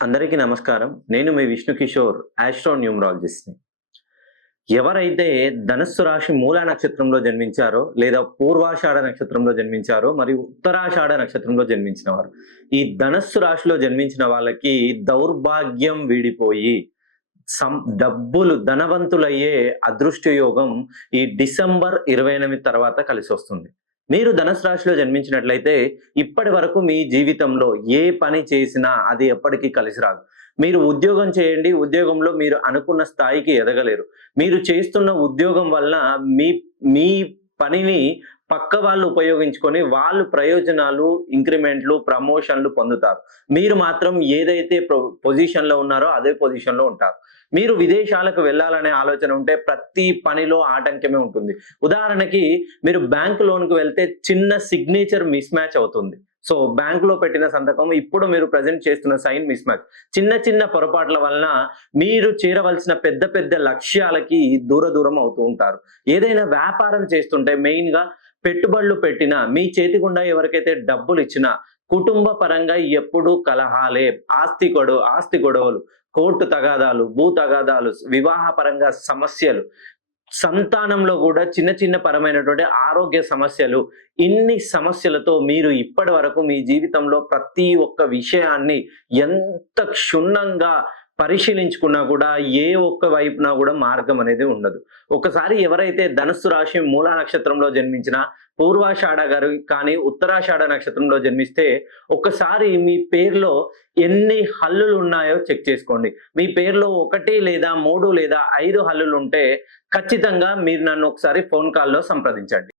అందరికీ నమస్కారం. నేను మీ విష్ణు కిషోర్ ఆస్ట్రో న్యూమరాలజిస్ట్‌ని. ఎవరైతే ధనస్సు రాశి మూలా నక్షత్రంలో జన్మించారో, లేదా పూర్వాషాఢ నక్షత్రంలో జన్మించారో, మరియు ఉత్తరాషాఢ నక్షత్రంలో జన్మించిన వారు. ఈ ధనస్సు రాశిలో జన్మించిన వాళ్ళకి దౌర్భాగ్యం వీడిపోయి డబ్బులు ధనవంతులయ్యే అదృష్ట యోగం ఈ డిసెంబర్ 28 తర్వాత కలిసొస్తుంది. మీరు ధనుసు రాశిలో జన్మించినట్లయితే ఇప్పటి వరకు మీ జీవితంలో ఏ పని చేసినా అది ఎప్పటికీ కలిసి రాదు. మీరు ఉద్యోగం చేయండి, ఉద్యోగంలో మీరు అనుకున్న స్థాయికి ఎదగలేరు. మీరు చేస్తున్న ఉద్యోగం వలన మీ మీ పనిని పక్క వాళ్ళు ఉపయోగించుకొని వాళ్ళు ప్రయోజనాలు, ఇంక్రిమెంట్లు, ప్రమోషన్లు పొందుతారు. మీరు మాత్రం ఏదైతే పొజిషన్‌లో ఉన్నారో అదే పొజిషన్‌లో ఉంటారు. మీరు విదేశాలకు వెళ్ళాలనే ఆలోచన ఉంటే ప్రతి పనిలో ఆటంకమే ఉంటుంది. ఉదాహరణకి మీరు బ్యాంక్ లోన్‌కి వెళ్తే చిన్న సిగ్నేచర్ మిస్ మ్యాచ్ అవుతుంది. సో బ్యాంక్‌లో పెట్టిన సంతకం ఇప్పుడు మీరు ప్రెజెంట్ చేస్తున్న సైన్ మిస్ మ్యాచ్. చిన్న చిన్న పొరపాట్ల వలన మీరు చేరవలసిన పెద్ద పెద్ద లక్ష్యాలకి దూరం అవుతూ ఉంటారు. ఏదైనా వ్యాపారం చేస్తుంటే మెయిన్‌గా పెట్టుబడులు పెట్టినా, మీ చేతి గుండా ఎవరికైతే డబ్బులు ఇచ్చినా కుటుంబ పరంగా ఎప్పుడూ కలహాలే, ఆస్తి గొడవలు, కోర్టు తగాదాలు, భూ తగాదాలు, వివాహ పరంగా సమస్యలు, సంతానంలో కూడా చిన్న చిన్న పరమైనటువంటి ఆరోగ్య సమస్యలు, ఇన్ని సమస్యలతో మీరు ఇప్పటి వరకు మీ జీవితంలో ప్రతి ఒక్క విషయాన్ని ఎంత క్షుణ్ణంగా పరిశీలించుకున్నా కూడా ఏ ఒక్క వైపున కూడా మార్గం అనేది ఉండదు. ఒకసారి ఎవరైతే ధనుస్సు రాశి మూలా నక్షత్రంలో జన్మించిన పూర్వాషాఢ గారు కానీ ఉత్తరాషాఢ నక్షత్రంలో జన్మిస్తే ఒకసారి మీ పేరులో ఎన్ని హల్లులు ఉన్నాయో చెక్ చేసుకోండి. మీ పేరులో 1 లేదా 3 లేదా 5 హల్లులు ఉంటే ఖచ్చితంగా మీరు నన్ను ఒకసారి ఫోన్ కాల్‌లో సంప్రదించండి.